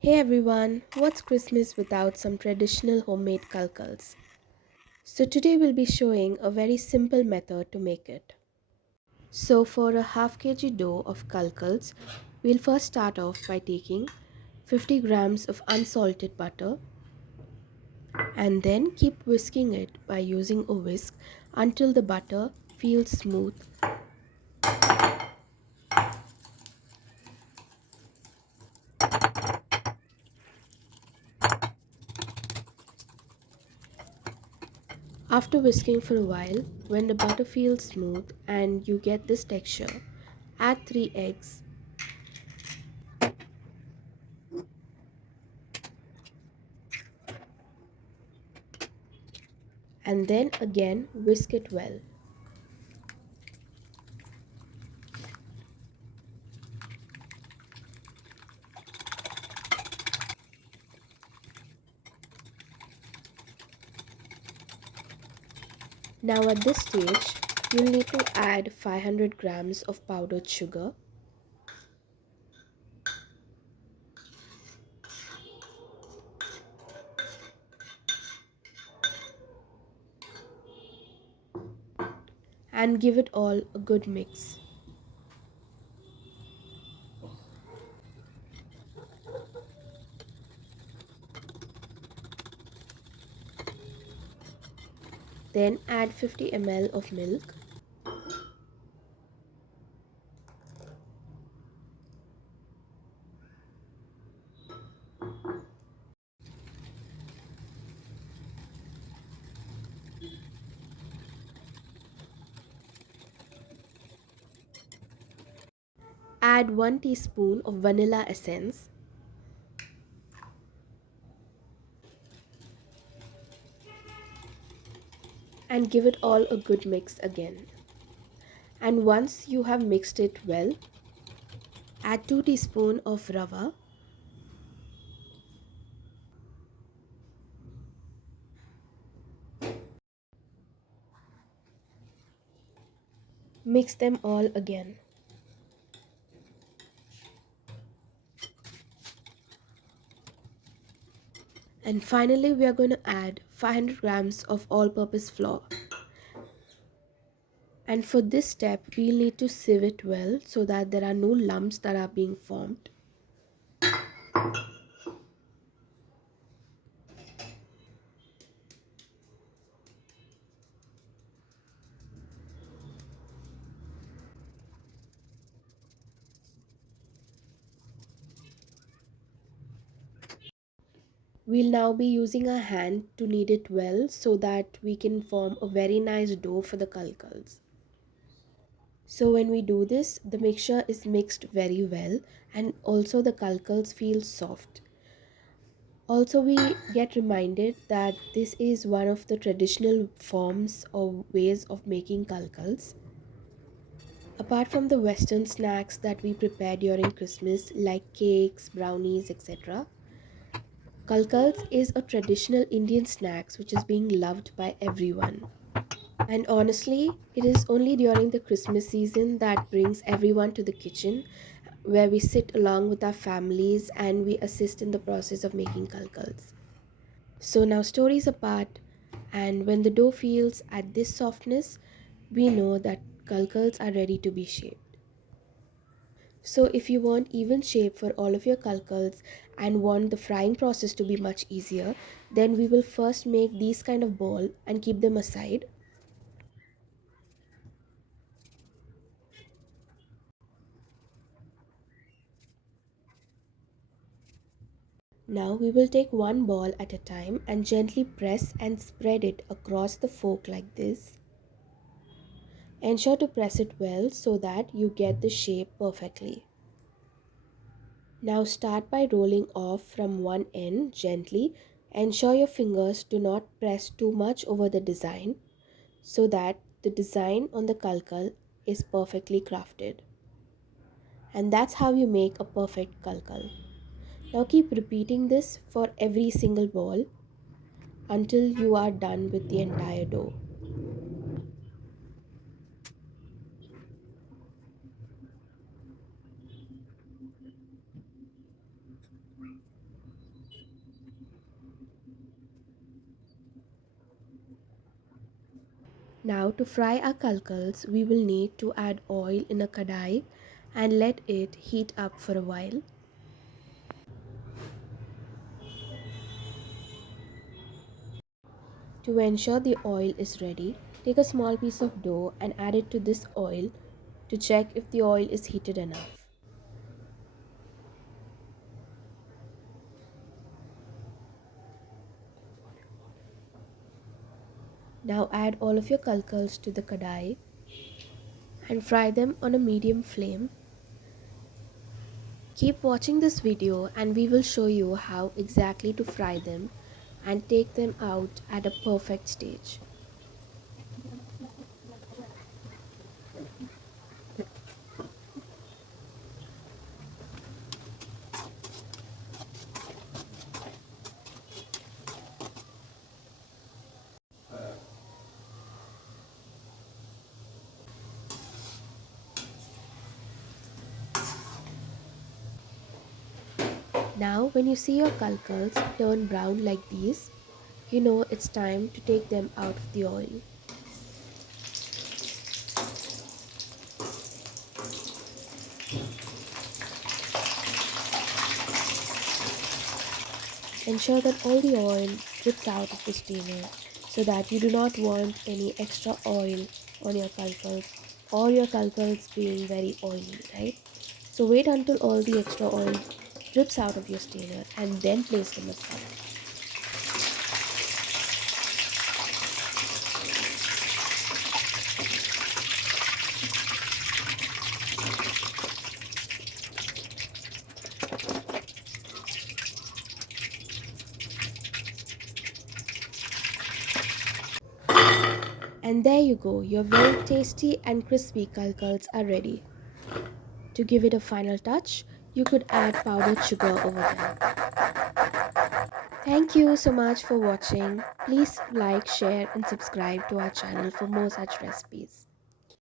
Hey everyone, what's Christmas without some traditional homemade kalkals? So today we'll be showing a very simple method to make it. So for a half kg dough of kalkals, we'll first start off by taking 50 grams of unsalted butter and then keep whisking it by using a whisk until the butter feels smooth. After whisking for a while, when the butter feels smooth and you get this texture, add 3 eggs and then again whisk it well. Now at this stage, you'll need to add 500 grams of powdered sugar and give it all a good mix. Then add 50 ml of milk. Add 1 teaspoon of vanilla essence and give it all a good mix again. And once you have mixed it well, add 2 teaspoon of rava. Mix them all again. And finally we are going to add 500 grams of all-purpose flour. And for this step, we'll need to sieve it well so that there are no lumps that are being formed. We'll now be using our hand to knead it well so that we can form a very nice dough for the kalkals. So when we do this, the mixture is mixed very well and also the kalkals feel soft. Also, we get reminded that this is one of the traditional forms or ways of making kalkals. Apart from the Western snacks that we prepare during Christmas, like cakes, brownies, etc., Kalkals is a traditional Indian snacks which is being loved by everyone. And honestly, it is only during the Christmas season that brings everyone to the kitchen where we sit along with our families and we assist in the process of making kalkals. So now stories apart, and when the dough feels at this softness, we know that kalkals are ready to be shaped. So if you want even shape for all of your kalkals and want the frying process to be much easier, then we will first make these kind of ball and keep them aside. Now we will take one ball at a time and gently press and spread it across the fork like this. Ensure to press it well so that you get the shape perfectly. Now start by rolling off from one end gently. Ensure your fingers do not press too much over the design so that the design on the kalkal is perfectly crafted. And that's how you make a perfect kalkal. Now keep repeating this for every single ball until you are done with the entire dough. Now to fry our kalkals, we will need to add oil in a kadai and let it heat up for a while. To ensure the oil is ready, take a small piece of dough and add it to this oil to check if the oil is heated enough. Now add all of your kalkals to the kadai and fry them on a medium flame. Keep watching this video and we will show you how exactly to fry them and take them out at a perfect stage. Now when you see your kalkals turn brown like these, you know it's time to take them out of the oil. Ensure that all the oil drips out of the steamer so that you do not want any extra oil on your kalkals or your kalkals being very oily, right? So wait until all the extra oil drips out of your steamer and then place them aside. And there you go, your very tasty and crispy kalkals are ready. To give it a final touch, you could add powdered sugar over them. Thank you so much for watching. Please like, share and subscribe to our channel for more such recipes.